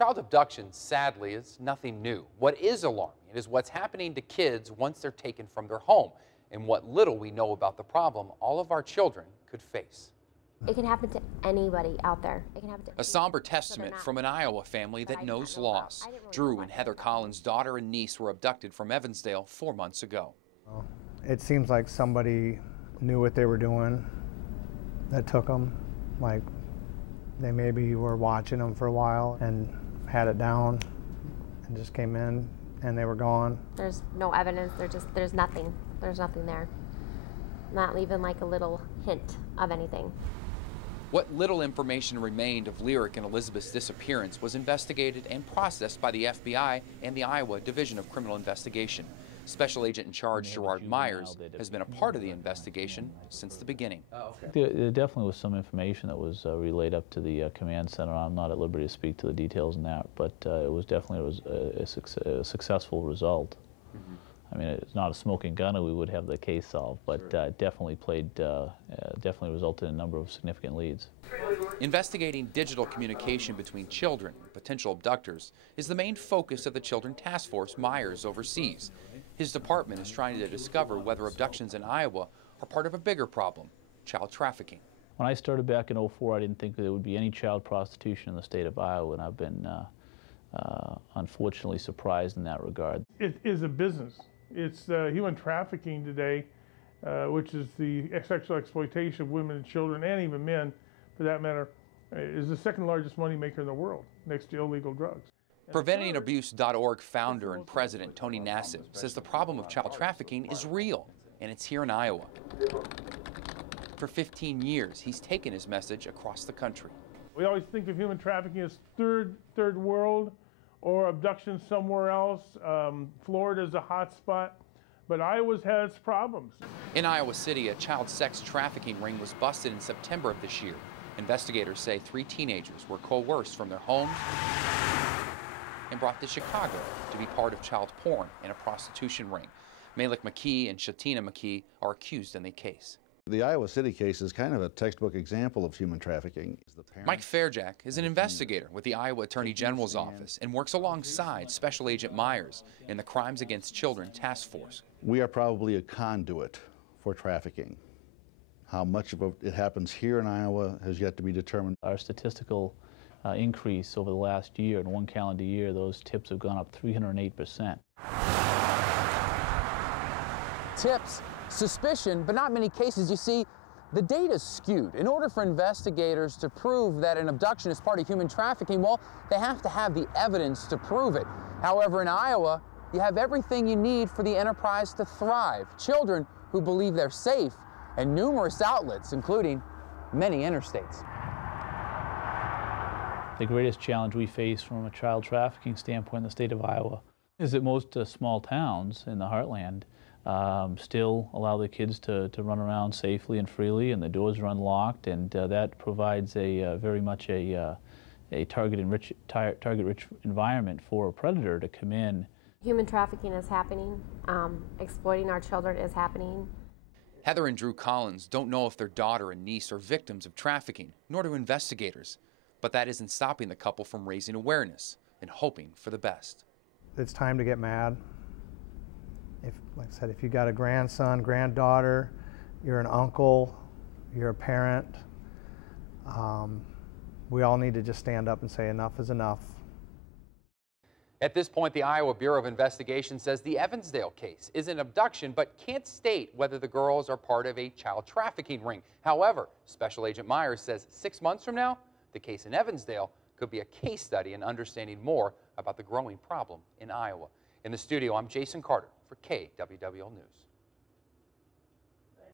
Child abduction, sadly, is nothing new. What is alarming is what's happening to kids once they're taken from their home, and what little we know about the problem all of our children could face. It can happen to anybody out there. It can happen to a somber testament from an Iowa family that knows loss. Drew and Heather Collins' daughter and niece were abducted from Evansdale 4 months ago. It seems like somebody knew what they were doing that took them. Like they maybe were watching them for a while and had it down and just came in and they were gone. There's no evidence. There's nothing. There's nothing there. Not even like a little hint of anything. What little information remained of Lyric and Elizabeth's disappearance was investigated and processed by the FBI and the Iowa Division of Criminal Investigation. Special Agent in Charge Gerard Myers has been a part of the investigation since the beginning. There definitely was some information that was relayed up to the command center. I'm not at liberty to speak to the details in that, but it was definitely a successful result. I mean, it's not a smoking gun or we would have the case solved, but definitely resulted in a number of significant leads. Investigating digital communication between children and potential abductors is the main focus of the Children Task Force Myers oversees. His department is trying to discover whether abductions in Iowa are part of a bigger problem, child trafficking. When I started back in '04, I didn't think there would be any child prostitution in the state of Iowa, and I've been unfortunately surprised in that regard. It is a business. It's human trafficking today, which is the sexual exploitation of women and children, and even men, for that matter, is the second largest moneymaker in the world, next to illegal drugs. PreventingAbuse.org founder and president Tony Nassib says the problem of child trafficking is real, and it's here in Iowa. For 15 years, he's taken his message across the country. We always think of human trafficking as third world, or abduction somewhere else. Florida's a hot spot, but Iowa's had its problems. In Iowa City, a child sex trafficking ring was busted in September of this year. Investigators say 3 teenagers were coerced from their homes and brought to Chicago to be part of child porn and a prostitution ring. Malik McKee and Shatina McKee are accused in the case. The Iowa City case is kind of a textbook example of human trafficking. Mike Fairjack is an investigator with the Iowa Attorney General's office and works alongside Special Agent Myers in the Crimes Against Children Task Force. We are probably a conduit for trafficking. How much of it happens here in Iowa has yet to be determined. Our statistical increase over the last year, in one calendar year, those tips have gone up 308%. Tips, suspicion, but not many cases. You see, the data's skewed. In order for investigators to prove that an abduction is part of human trafficking, well, they have to have the evidence to prove it. However, in Iowa, you have everything you need for the enterprise to thrive. Children who believe they're safe, and numerous outlets, including many interstates. The greatest challenge we face from a child trafficking standpoint in the state of Iowa is that most small towns in the heartland still allow the kids to run around safely and freely, and the doors are unlocked, and that provides very much a target-rich environment for a predator to come in. Human trafficking is happening. Exploiting our children is happening. Heather and Drew Collins don't know if their daughter and niece are victims of trafficking, nor do investigators. But that isn't stopping the couple from raising awareness and hoping for the best. It's time to get mad. Like I said, if you got a grandson, granddaughter, you're an uncle, you're a parent, we all need to just stand up and say enough is enough. At this point, the Iowa Bureau of Investigation says the Evansdale case is an abduction, but can't state whether the girls are part of a child trafficking ring. However, Special Agent Myers says 6 months from now, the case in Evansdale could be a case study in understanding more about the growing problem in Iowa. In the studio, I'm Jason Carter for KWWL News.